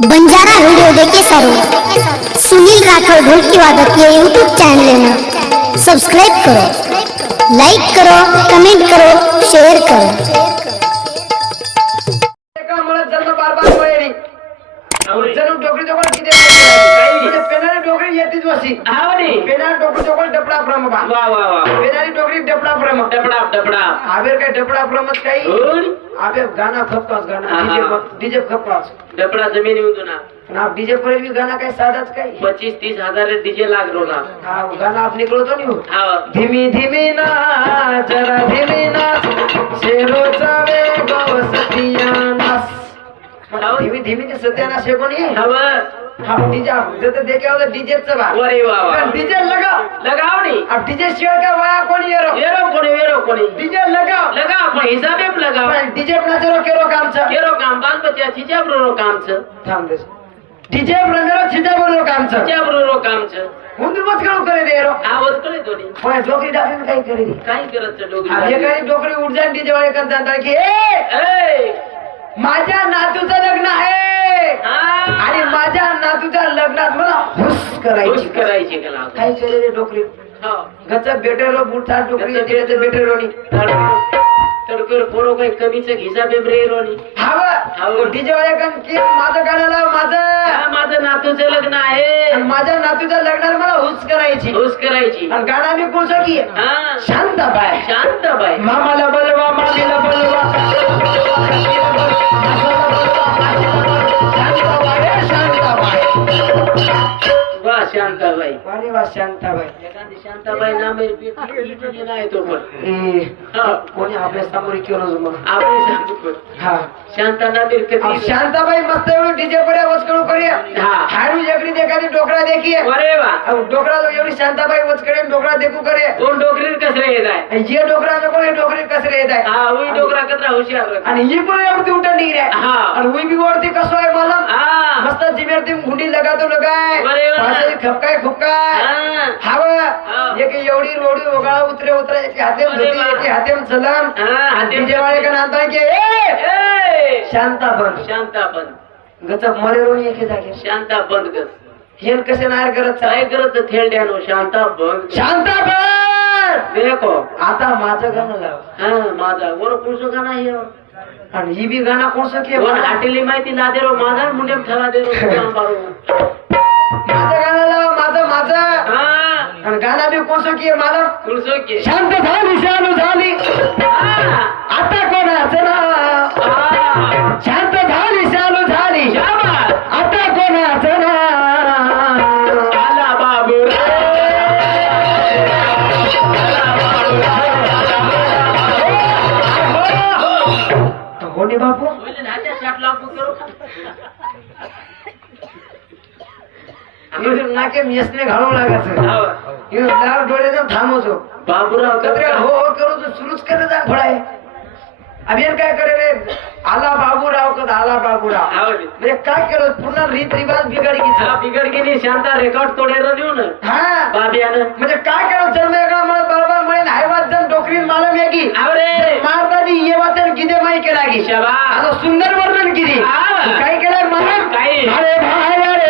Banjara video देखे सारो सुनील राठौर ढोलकी वादक के यूट्यूब चैनल ने सब्सक्राइब करो, लाइक करो, कमेंट करो, शेयर करो। जरूर डोकरी जोगळ किती म्हणजे पेनारी डोकरी येतीच वसी आवडी पेनारी डोकरी जोगळ डपडा प्रम बा वा वा वा पेनारी डोकरी डपडा प्रम डबडा आवेर काय डपडा प्रमत काही होड आवे गाना खपकास गाना डीजे खपकास डबडा जमीन उंदू ना ना डीजे पर भी गाना काय साधाच काही 25-30 हजार डीजे लागलो ना हा गाना आप निकलो तो नहीं हा धीमी धीमी ना जरा धीमी ना शेरोचा वेग सत्यानाश धीमी धीमी के सत्यानाश है कोणी हवा हम डीजे जत देखे हो डीजे च बा वरे वा वा डीजे लगावणी अब डीजे शिवाय का वाया कोणी वेरो कोणी डीजे लगा पण हिसाबे लगाव पण डीजे नाचरो केरो काम छ केरो काम बाल बच्चा छिच्या बरोबर काम छ थांब दे डीजे रंगरो छिजा बरोबर काम छ छिच्या बरोबर काम छ हुंदू मत करू करे दे रो आवाज करे दोनी पण डोकरी डाकून काही करे काय करत अब डोगरी एकाने डोकरी उठ जाण डीजे वाले kan जाणता की ए माझ्या नातूचं लग्न आहे हा आणि माझ्या नातूच्या लग्नात मला हुस करायची कला काय केले रे डोकरी हा गचा बेटेरो बुठा डोकरी येते ते बेटेरोनी तडकर पोरो काही कमीच हिसाबे ब्रेरोनी हाव डीजे वाले kan की माझं गाणं लाव माझं माझं नातूचं लग्न आहे आणि माझ्या नातूच्या लग्नात मला हुस करायची आणि गाणं मी कोणचं की शांताबाई मामाला बलवा मामीला बलवा वा शांताबाई अरे वा शांताबाई एखादी शांताबाई नाम नाही तो पण ए हा कोणी आपल्या समोर केलं मग आपण सांगतो पण हा शांता नामीर अब कधी शांताबाई मस्त एवढी डीजे पर वचकड़ू करिए हा हाडू जगड़ी देखादी डोकरा देखिए अरे वा अब डोकरा एवढी शांताबाई वचकडे डोकरा देखू करे कोण डोकरीर कसरे येत आहे ये डोकरा में कोई डोकरी कसरे येत आहे हा उई डोकरा कचरा हुशार आणि ही पण एवढी उठा नाही रे हा आणि हुई भी वरती कसो आहे मालूम हा मस्त जिमेरती गुंडी लगातो लगाय अरे वा. पासे खपकाय खुपकाय हा हाव एक एवढी रोडी ओगाळा उतरे एक हाते अरे धोती वा. एक हाते सलाम हा, हाते डीजे वाले का नाता के ए शांता बंद शांता बंद गचप मरे रोणी एके जागे शांता बंद कर हेन कसे नायर करत काय करत थेलड्यानो शांता बंद शांता बंद देखो आता माझं गाणं लाव हा माझा वर पुरुष गाणं आहे आणि ही बी गाणं कोणसं की वर हाटेली माहिती ना दे रो माझा मुंडेम ठरा दे रो माझं गाणं लाव माझं हा आणि गाणं बी कोणसं की मला पुरुषो के शांत झाली शालू झाली हा आता कोणाचं नाव हा शांत झाली शालू झाली शाबास आता कोणाचं नाव आला बाबू कोणी बापू बोले नाच्या शाट लागू करो इथून नाके मेसने घालू लागायचं हा इथून दार डोळ्याचं थांबवतो बाबूराव कत्रे कत्रे हो हो करू तर सुरूच करे जा थोडाय अभियान काय करे रे आला बाबूराव कद आला बाबूराव आवडी म्हणजे काय केलं पूर्ण रीत रिवाज बिघड हा गीच बिगड गेली शांता रेकॉर्ड तोडेर देऊ ना हा बाबियानं म्हणजे काय केलं जन्म एका मला बरोबर म्हणे हायवात जण डोकरीन मालम यागी आवरे मारतानी येवातन गिदे माई केला गी शाबास असं सुंदर वर्णन केली हा. काय केलं मला काय? अरे भाई अरे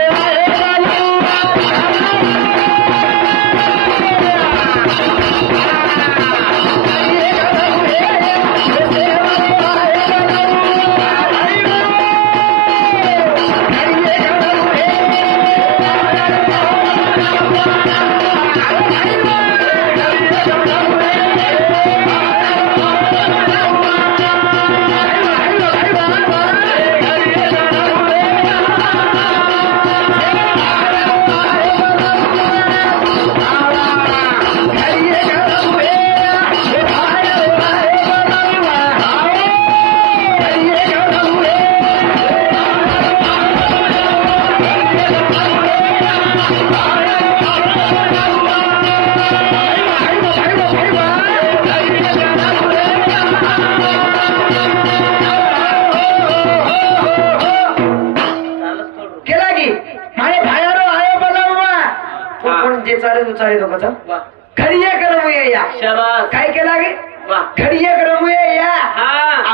केला की माझे भायारो आयो बोलावा कोण जे चाले तो चाले तो कथा वा खरी या करू या शाबास काय केला की वा. घडी एक रमूया या हा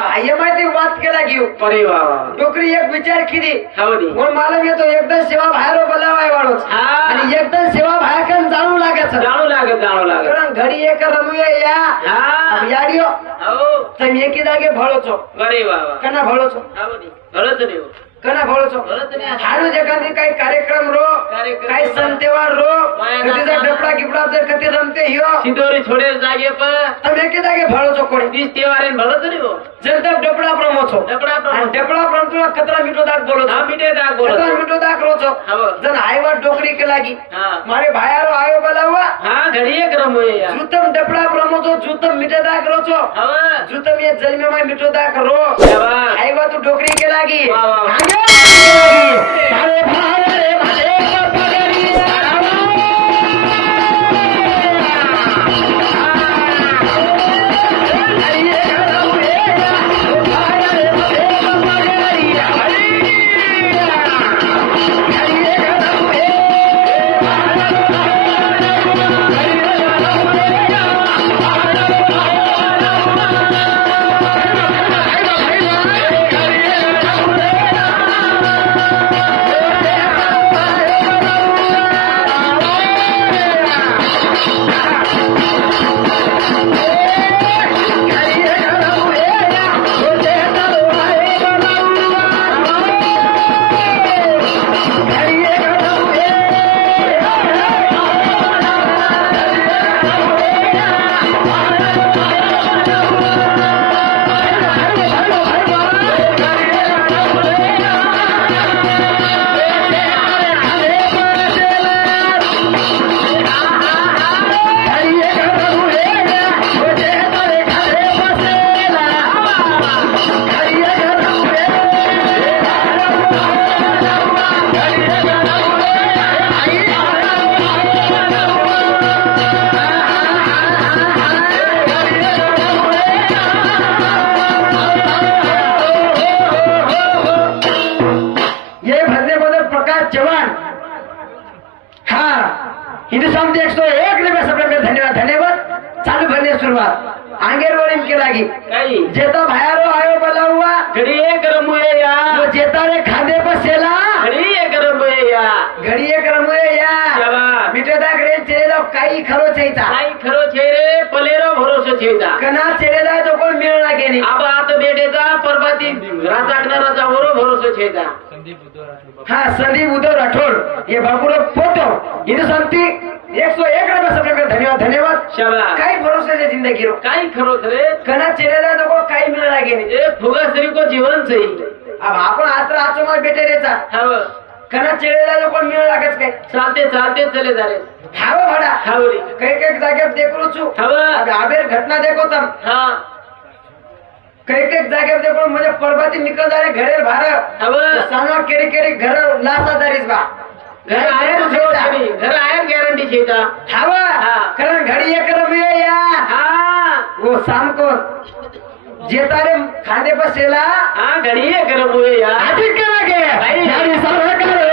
भाई माहिती वाद केला घेऊ अरे वा वा डोकरी एक विचार केली हवदी म्हणून मला येतो एकदम सेवा बाहेर बोलावाय वाढोच हा आणि एकदम सेवा बाहेर जाणू लागायचं जाणू लागत कारण घडी एक रमूया या हा याडियो हो તમે એકી જાગે ભળો છો अरे वा वा કના ભળો છો हवदी भरत नाही हो. કના ભળો છો भरत नाही असं. હારું જગાની કઈ કાર્યક્રમ રો कार्यक्रम કઈ સન તહેવાર રો माया કદી नाचा. ડપડા ગીપડા જર કદી રમતે હિયો सिंदोरी छोडे जागे पण તમે એકી જાગે ભળો છો કોણી तीस तेवारे भरत नाही हो જનતા ડપડા પ્રમો છો डबडा અને प्रमाण ડપડા પ્રમતુલા કતરા મીઠો દાગ બોલો છો हा मिठे दाग बोलत કતરા મીઠો દાગ રો છો हवं. જન આયવા ડોકરી કે લાગી हा મારે ભાયારો આયો બોલાવવા हा घडी एक रमूया या જૂતમ ડપડા પ્રમો છો જૂતમ મીઠે દાગ રો છો हवं જૂતમ એ જન્મે માં મીઠો દાગ રો शाबास. આયવા તું ડોકરી કે લાગી वा वा वा. आगे अरे भारे भले पगड़िया ये भरने बदल प्रकाश चव्हाण हा हिंदुस्तान 101 रुपये सगळ्यांना धन्यवाद धन्यवाद चालू भरणे सुरुवात आंगेरवाडी के लागी काही जेता भायारो आयो बोलाववा घडी एक रमूया या वो जेता रे खादे बसेला घडी एक रमूया या घडी एक रमुये या शाबास. मिठे दाग रे चेले जाव काही खरो छेता काही खरो छे रे पलेरो भरोसा छेचा कना चेले जाव तो कोण मिळना गेनी आबा आता बेटेचा परबाती राजाडणाराचा वरो भरोसा छेचा हा संदीप उद्धव राठोड ये बाबूराव फोटो हिंदुस्तान 101 रुपये सगळ्यांना धन्यवाद धन्यवाद शाबास. काही भरोसे जिंदगी रो काही खरोच रे कना चेले जाव तो कोण काही मिळना गेनी ए फुगासरी को जीवन सही अब आपण आता आचो माय बेटे रेचा हव कना चेले जाव तो कोण मिळ लागत काय चालते चालते चले जा रे हाव भाडा हावरी काही काही जागेवर देखलो छु हव अब आबेर घटना देखो तम हा काही काही जागेवर देखो म्हणजे परबाती निकल जा रे घरे भार हव सानवा केरी केरी घर लासा दारीस बा घर आया घर आया गॅरंटी छेचा हावा हा. कारण घडी एक रमुये या हा वो शाम को जेता रे खादे बसेला हा घडी एक रमूया या आधी करा गे भाई. घडी सर्व करे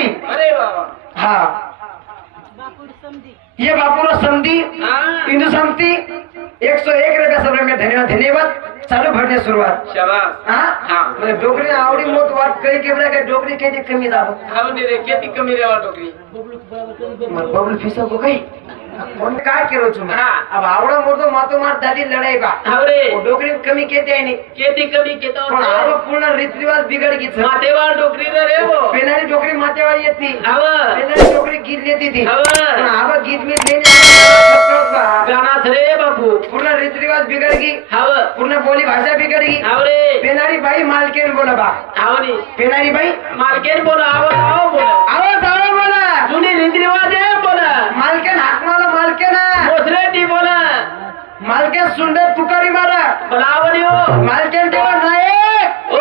पेनारी अरे बाबा हा ये बापूला समधी हाँ। हिंदू समती 101 रुपया सब में धन्यवाद चालू भरने सुरुवात शाबास हा हाँ। म्हणजे डोकरी आवडी मोत वाट कळी केवढा काय डोकरी किती कमी जावं खाऊन दे रे किती कमी रेवा टोकरी मग बबलू फिसव को काही कोण काय केलो तुम्ही हा। अब आवडा मोठो मातो मार दादी लढाई बा हावरे डोकरी कमी केते आहे किती कमी केता पण आव पूर्ण रीतरिवाज बिघड गीच मातेवाळ टोकरी रे वो पेनारी डोकरी मातेवाडी येते हाव पेनारी डोकरी गीत लेती ती हाव पण आव गीत मी लेने बा गानाच रे बापू पूर्ण रीतरिवाज बिघड गी हाव पूर्ण बोली भाषा बिघड गी हावरे पेनारी बाई मालकेन बोला बा हावनी पेनारी बाई मालकेन बोला आवाज बोला आवाज आवा बोला जुनी रीतिरिवाज आहे बोला मालकेन हाक माला मालकेन मोसरेटी बोला मालकेन सुंदर तुकारी मारा बोलावणी हो मालकेन तेव्हा नायक ओ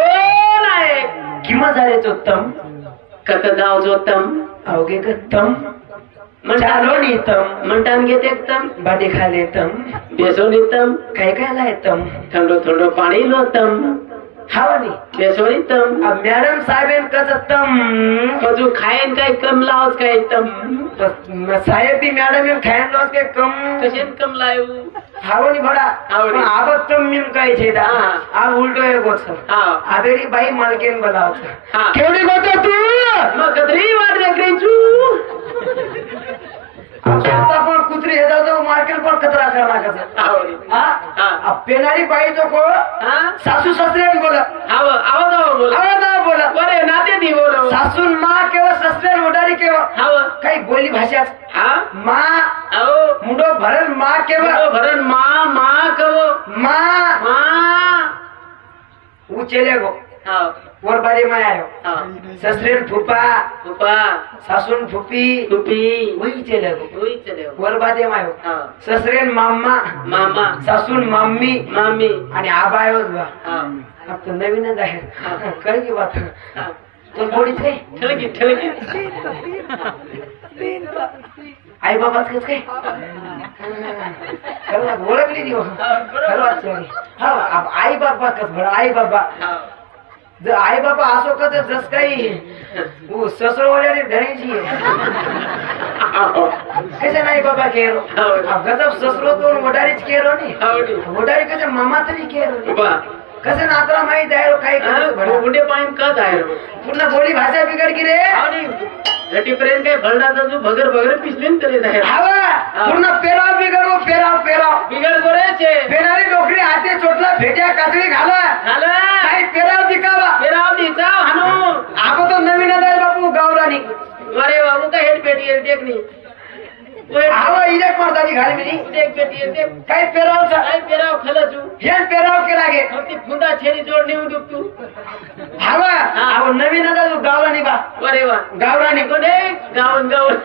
नाही किंवा झाले चोत्तम कत गाव जोतम अवघे गत्तम चालो नीतम म्हणतान घेते एकदम बाटी खाले तम बेसो नितम काय काय लायतम थंडो थंडो पाणी लोतम हावनी बेसो नितम अब मॅडम साहेबेन कचतम कजू खायन काय कम लावच काय एकदम साहेब बी मॅडम येऊन खायन लॉस के कम कशेन कम लायू हावनी भडा हावनी. आबत तम मिम काय छे दा हा. आ उलटो है गोछ हा आबेरी बाई मालकेन बोलाव हा. केवढी गोतो तू मग कदरी वाट देखरीचू स्वतः पण कुत्री हे जाऊ मार्केट पण कचरा करणार कसं आवडी हा हा. अब पेनारी बाई तो को हा सासू ससऱ्यान बोला आव आवाज आव बोल आवाज बोला बरे नाते दी बोल सासून मा केव्हा ससऱ्यान उडारी केव्हा हाव काही बोली भाषा हा मा आओ मुंडो भरण मा केव्हा भरण मा मा कवो मा मा उचेले गो हाव वर बारी माय आयो हाव ससरेन फुपा उपा सासून फुपी कुपी वही चले गो होई चले वर बादे मायो हाव ससरेन मामा मामा सासून मम्मी मामी आणि आबा आयोच बा हाव अब तो नवीनच आहे कळ की बात हाव तो बोलीत काय ठळकी आई बाबाच कस काय खरं ओळखली ती खरं हा अब आई बाबा कस भर आई बाबा हाव जर आई बाबा असो कस जस काही वो ससुरवाल्याने ढळीची कसे नाही बाबा केरो अब गजब ससुरो तो वडारीच केरो नी आवडी वडारी कसे मामा तरी केरो उपा कसे नातरा माहित आहे रो काही गुंडे पाईन का आहे पूर्ण बोली भाषा बिघड की रे आवडी घटी पर्यंत काय भरडाचा जो भगर भगर पिसलीन तरी आहे हवा पूर्ण पेराव बिघडवो पेराव बिगड गोरे छे पेनारी डोकरी हाते चोटला फेट्या कातळी घाला झालं काही पेराव दिखावा पेराव दिचा हानू आपण तो नवीन आहे बापू गावरानी अरे बाबू का हेड पेटी आहे देखनी हवा इलेक मारतानी घाली मिनी देख पेटी आहे देख काही पेरावचा काय पेराव खलचू हे पेराव केला गे फक्त फुंदा छेरी जोड नेऊ दुपतू हवा आपण नवीन आहे तू गावरानी बा अरे वा गावरानी कोणे गावन गावन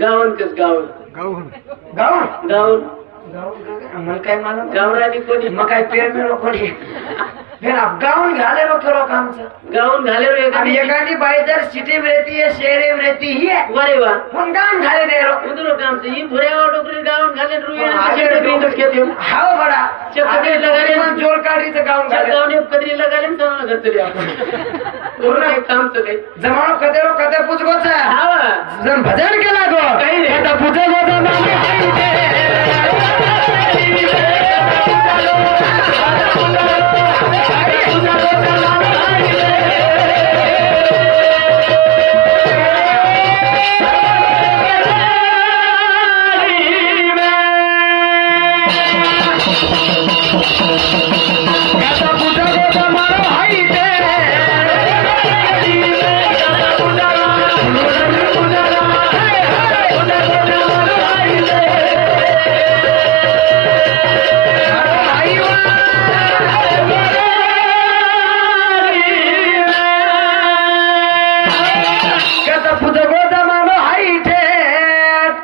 गावन कस गावन गावून गावन मला काय मालूम गावरानी कोणी मग काय पेर मिळो कोणी फिर आप गाऊन घाले रो करो काम से गावन घाले रे अब एकानी बाई जर सिटी में रहती है शहर में रहती ही है अरे वा हम गाऊन घाले दे रो उधरो काम से ये भुऱ्या डोकरी गावन घाले रुया आगे ग्रीन खेते हाव बडा चक्कर लगाले मन जोर काढी तर गाऊन घाले गावने कदरी लगाले सना घर चली आपण पूर्ण एक काम तो काही जमानो कदेरो कदे पूछ गोचा हावा जन भजन केला गो काही रे. आता पूजे गोचा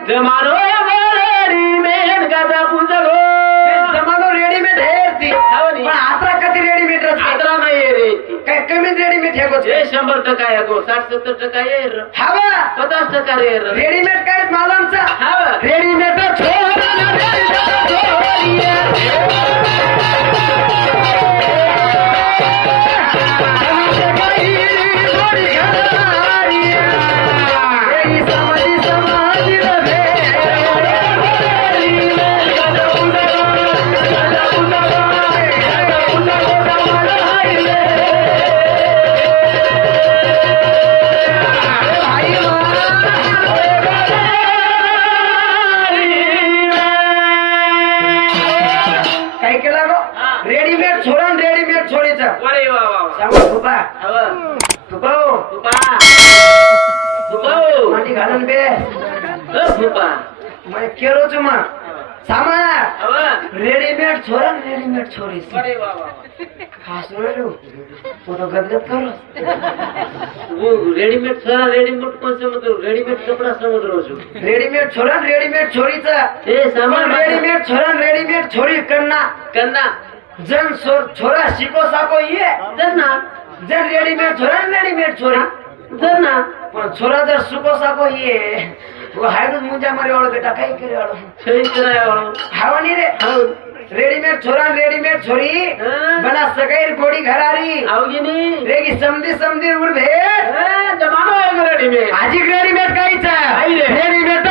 जमानो रेडी में गादा पूजलो जमानो रेडीमेड हेरती हावनी पण आता कधी रेडीमेड आदरा नाही रे काय कमीच रेडीमेड हे गोच जे 100% आहे गो 60-70% आहे हवा 50% रे रेडीमेड काय मालमचा हावा रेडीमेड छोड अरे वा वा वा. सांगू तुपा हवं. तुपा तुपा. तुपा हो. माटी घालून बे तुपा. मैं केलो चुमा सामा हवं. रेडीमेड छोरा रेडीमेड छोरी अरे वा वा. खास रोडू फोटो गदगद करो वो रेडीमेड सारा रेडीमेड कौन से मतलब रेडीमेड कपड़ा समझ रहो जो रेडीमेड छोरा रेडीमेड छोरीचा हे सामान रेडीमेड छोरा रेडीमेड छोरी करना करना जन छोरा शिको साको ये जर ना जन रेडीमेड छोरा रेडीमेड छोरी जर ना पण छोरा जर सुको साको ये वो हायडून मुंजा मारे वाळो बेटा काही करे वाळो सही कराया वाला हावा नी रे रेडीमेड छोरा रेडीमेड छोरी बना सगैर गोडी घरारी आओगी नहीं रेगी समधी उर भेट जमानो है ना रेडीमेड आजी रेडीमेड काहीच काही रे. रेडीमेड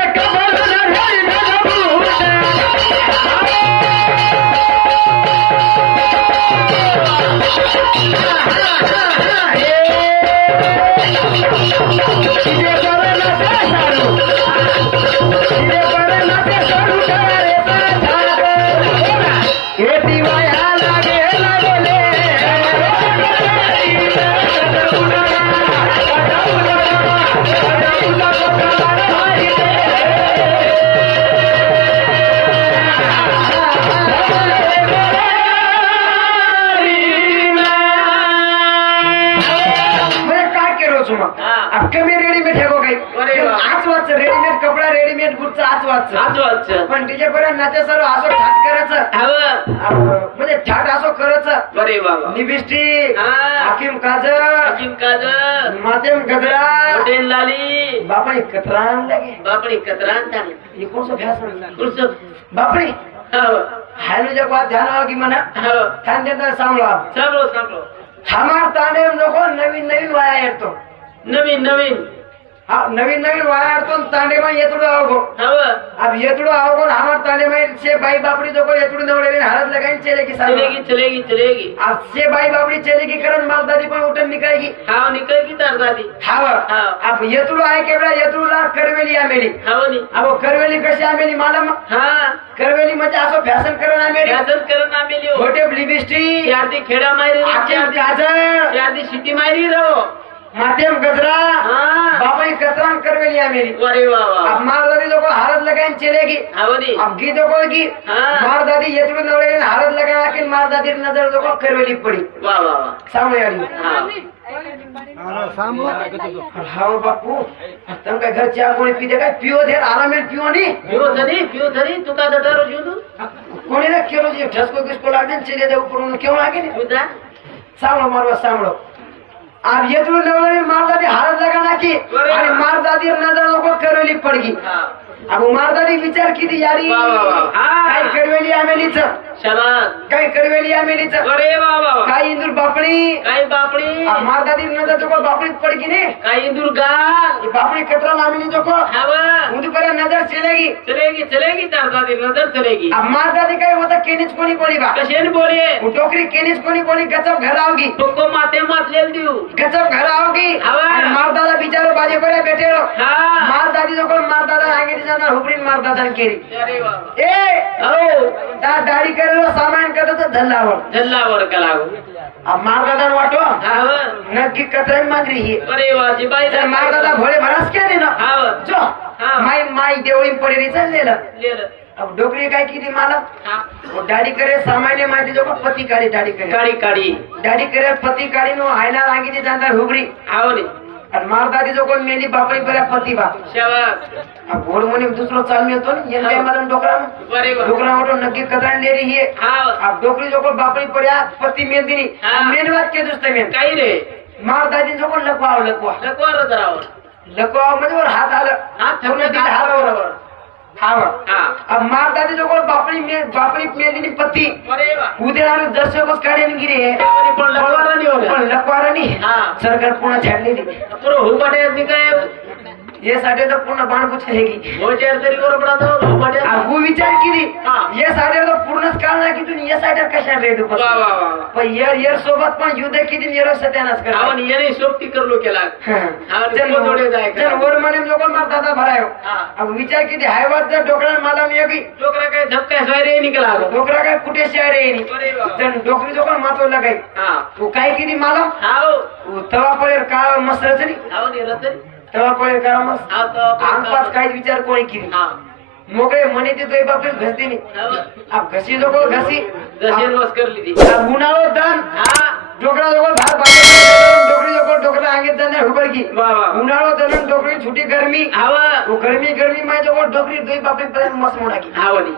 अब कमी रेडीमेड है काही अरे वा. आज वाच रेडीमेड कपडा रेडीमेड बुटचा आज वाच आज वाच पण तिच्यापर्यंत नाचे सर असं ठाट करायचं हवं. म्हणजे ठाट असं करायचं अरे बाबा लिपस्टिक हा. हाकीम काजळ अजिम काजळ माध्यम गजरा हॉटेल लाली बापणे कतरान लगे बापड़ी कतरान ताने हे कोणचं फॅशन कुछ बापणे हवं. हायनु जगवा ध्यान हो की म्हणा हवं. खांद्यात सांगलो सांभळो हमार ताने नको नवीन वाया येतो नवीन हा नवीन वाया येतो तांडे में येतुडो आवगो हवं. अब येतुडो आवगो हमार तांडे में से बाई बापड़ी जको येतुडो नवले हालत लगाई चले की चलेगी अब से बाई बापड़ी चले की करन माल दादी पण उठन निकळेगी हाव निकल की तार दादी हाव अब येतुडो आहे केवढा येतुडो ला करवेली आमेली हाव नी अब करवेली कशी आमेली मालम हा करवेली म्हणजे असो फॅशन करन आमेली फॅशन करून आमेली छोटे लिपस्टिक चारदी खेडा मारी काजळ चारदी सिटी मारी रहो माध्यम गजरा हाँ. बापाई कतरान करवेली आमेली अरे वाह वाह अब मार दादी जो को हालत लगाई चलेगी हाव नी अब गी जो को की हाँ. मार दादी येतुडो नवले हालत लगा के मार दादी नजर जो को करवेली पड़ी वाह वाह वाह सामने वाली हाव. हाव बापू तुम काय घर चा कोणी पीते काय पिओ दे आराम में पिओ नी पियो धरी तू का डरो जुदू कोणी ना केलो जे ठसको किसको लागते चले जाऊ ऊपर क्यों लागे नी जुदा सामलो मारवा सामलो अब येतुडो नवले मार दादी हालत लगा ना की आणि मार दादी नजर जो को करवेली पड़गी हां अब मार दादी विचार किती यारी वाह वाह वाह काय करवेली आमेलीच शाबाश काय करवेली आमेलीच अरे वाह वाह वाह काय इंदूर बापणी काय बापड़ी मार दादी नजर जो को बापड़ी पड़गी ने काय दुर्गा ये बापड़ी कतरा नामिनी जो को हाव उनकी पर नजर चलेगी चलेगी तार दादी नजर चलेगी अब मार दादी काय होता केनीच कोणी बोली बा कशेन बोले वो टोकरी केनीच कोणी बोली गचप घर आओगी तो माते मात लेल दियो गचप घर आओगी हवा. आणि मार दादा बिचारो बाजे परे बैठे रो हां मार दादी जो को मार दादा आगे दी जाना हुबरीन मार दादा केरी अरे वाह ए आओ ता दाढी करेलो सामान करतो तर धल्लावर झल्लावर कलागो अब मार दादा वाटो हाव नक्की कतराई मागरी ही अरे वाह जिबाई तर मार दादा भोळे भरास केले ना हाव जो हा. माई देवळी पडेरी चाललेलं लेल अब डोकरी काय किती मला हां वो दाढी करे सामान्य माहिती जो को पति काढी दाढी करे काडी दाढी करे पति काढी नो आयना रांगी दी जाणार हुबरी हाव नी और मार दादी जो कोण मेली बापडी पऱ्या पति बा शाबाश अब घोड म्हणे दुसरो चाल मिळतो ना येन काय मला डोकरा अरे वाह डोकरा वाटो नक्की कदान लेरी ही हाव अब डोकरी जो को बापडी पऱ्या पति मेल दिनी हा. मेन बात के दुसते मेन काही रे मार दादी जो कोण लकवा लकवार जरावर लकवा म्हणजे वर हात आलं हात ठेवले ठेवलं तिथे हातावर हाव हां अब मार दादी जो कोण बापडी मेल दिनी पति अरे वाह उद्या आम्ही दर्शकच काढेन गिरे पण लकवार नाही होले पण लकवारानी हां सरकार पुन्हा छाडलेली पुरो हुबाटे निकाय यासाठी तर पूर्ण बाणपुची आहे की मोठ्या तरी बरोबर आता मोठ्या अगो विचार केली हा. यासाठी तर पूर्णच काळ नाही की तुम्ही यासाठी कशा रेट वा वा वा पण यर सोबत पण युद्ध किती निरोग सत्यानाश करा आपण याने सोबती करलो केला वर म्हणे लोक दादा भरायो हा. अब विचार किती हायवात जर डोकरा मला मी की डोकरा काय झपका स्वारे निघाला डोकरा काय कुठे शहर आहे अरे वा. जण डोकरी जो पण महत्व लगाय हा तू काय किती मला हाव तवा पळेल काळ मस्त रचनी हाव नि रतन तवा पळेल काळ मस्त हाव तो आमपास काही विचार कोणी केली हा मोकळे म्हणे ते तो बापरे घसते नाही हाव अब घसी जो घसी जशी नमस्कार करली ती उन्हाळो दान हा डोकरा जवळ भार पाडले डोकरी जवळ डोकरा आगे जाणार हुबर की वा वा उन्हाळो दलन डोकरी छुटी गरमी हाव वो गर्मी माझ्या जवळ डोकरी दोई बापरे पर्यंत मस्त मोडा की हाव नि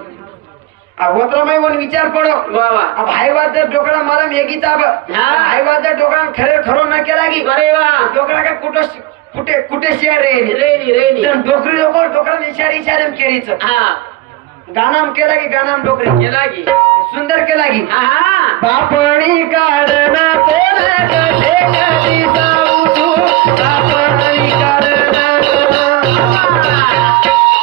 होत्र वन विचार पडो वा वा अब हायवाद जर डोकरा मला मेगी ताब हा. हायवाद जर डोकरा खरे खरो न केला की अरे वा डोकरा काय कुठे कुठे शेअर रे रेनी डोकरी लोक डोकरा इशारे केरीच हा गानाम केला की गानाम डोकरी केला की सुंदर केला की हा पापणी काढना तोला कसे कधी जाऊ तू पापणी काढना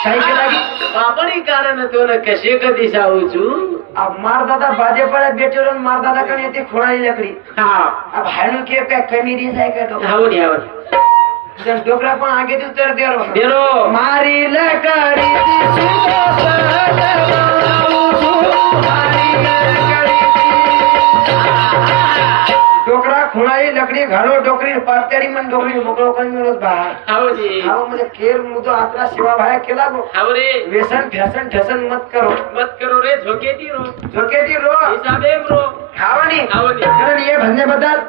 काही केला की पापडी कारण तो न कसे कधी सावचू अब मार दादा बाजे पड़ा बेटे मार दादा कण येते खोळाली लकडी हा अब हाणू के पे कमी रीस आहे का डोकरा हाव नि हाव जर डोकरा पण आगे तू तर देरो देरो मारी लकडी ती सुतो सहज जाऊ तू मारी लकडी डोकरा खुणाई लकडी घालो डोकरी पातळी मन डोकरी मोकळो करून मिळत बाहेर हाव नि हाव म्हणजे केर मुदो आपला शिवा भाया केला गो हाव रे व्यसन फॅसन ठसन मत करो मत करो रे झोके ती रो जोके ती रो हिसाबे रो खावानी हाव नि कारण ये भन्याबद्दल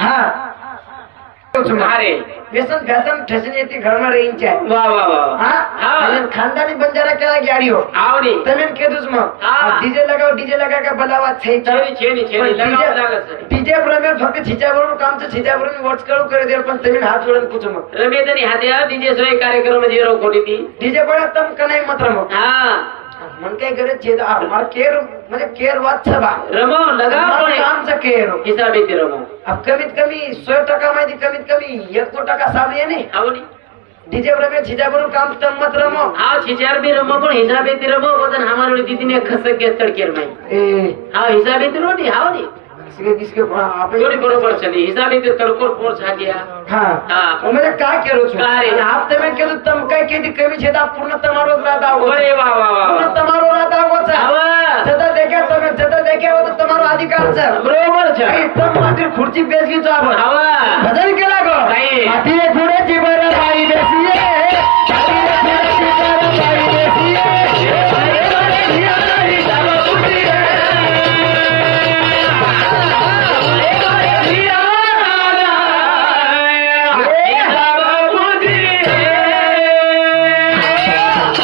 हा अरे व्यसन फॅसन ठसन येते घरमा रेंज आहे वा वा वा हा हा. आणि खानदानी बंजारा केला गाडी हो हाव नि તમે કીધું જ માં હા. ડીજે લગાવ કે બલાવા થઈ છેની લગાવ લાગે ડીજે પ્રમે ફક્ત છીચાવવાનું કામ છે છીચાવવાનું વોટ્સ કરું કરી દે પણ તમે હાથ જોડીને પૂછો માં રમેદની હાથે દીજે સોય કાર્યક્રમ જીરો ખોટી તી ડીજે પડે તમ કનાઈ મત રમો હા મન કઈ કરે છે આ માર કેર म्हणजे केर वाच છે બા રમો લગાવ મારું પણ કામ છે કેર હિસાબે થી રમો अब कमीत कमी 100% માંથી कमीत कमी 1% સામે ને हाव नि ડીજે પ્રમે છીચાવવાનું કામ તમ મત રમો हाव छिचार बी रमो पण हिसाबे ती रमो वदन हमारी दीदीने खसक के तडकेर में ए हाव हिसाबे ती रोटी हाव नि किसके આપણે जोडी बरोबर चली हिसाबे ती तडकोर पोर छाडिया હા હા म्हणजे काय केलो છું काय रे? आप તમે કીધું તમ કઈ કીધી કમી છે તો પૂર્ણ તમારો જ રાત આવો अरे वा वा वा પૂર્ણ તમારો રાત આવો છે हाव જતા દેખ્યા તમે જતા દેખ્યા હો તો તમારો અધિકાર છે बरोबर छ કઈ તમ માટી ખુરચી બેસી તો આવો हाव ભજન કેલા ગો काय? માટીએ ખુરચી પર બાઈ બેસીએ માટીએ ખુરચી પર બાઈ બેસીએ અરે મારે હિયા નહીં જાવો પૂછીએ અરે મારે હિયા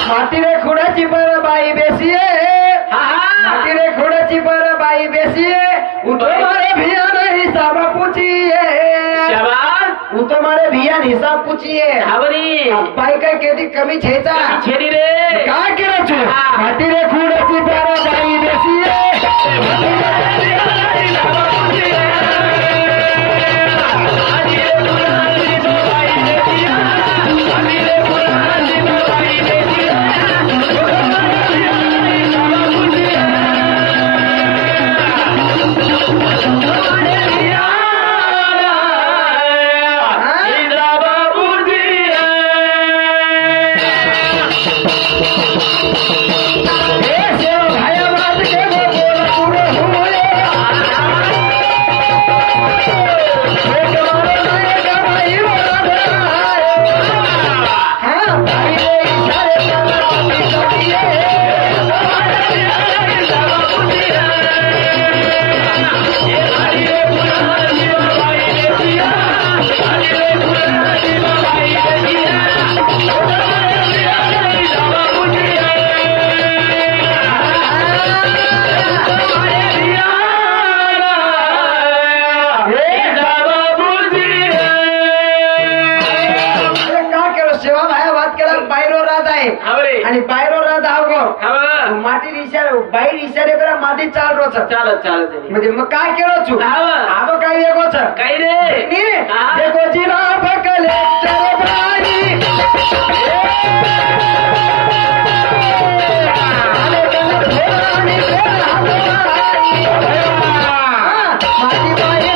माटी रे खोडाची पर बाई बेसीए माटी रे खोडाची पर बाई बेसीए उतो मारे भिया ने हिसाब पूछिए शाबाश उतो मारे भिया ने हिसाब पूछिए हावरी बाई काय केदी कमी छेता छेनी रे काय केलं छु हा. माटी रे खोडाची पर बाई बेसीए माटी रे खोडाची हिसाब पूछिए माटी रे खोडाची पर बाई बेसीए माटी रे खोडाची पर बाई बेसीए आणि बाहेरो राज आहो नको हवा माती इशारे बाहेर इशारे करा माती चाल रोच चालत चालत म्हणजे मग काय केलं तू हवा आव काय एकोच काही रे देखो जिराफ कलेक्टर बाई माती बाई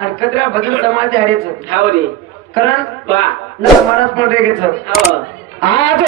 आणि कचरा बदल समाज हारेच हाव रे कारण बा महाराज पण रेगेच हाव आज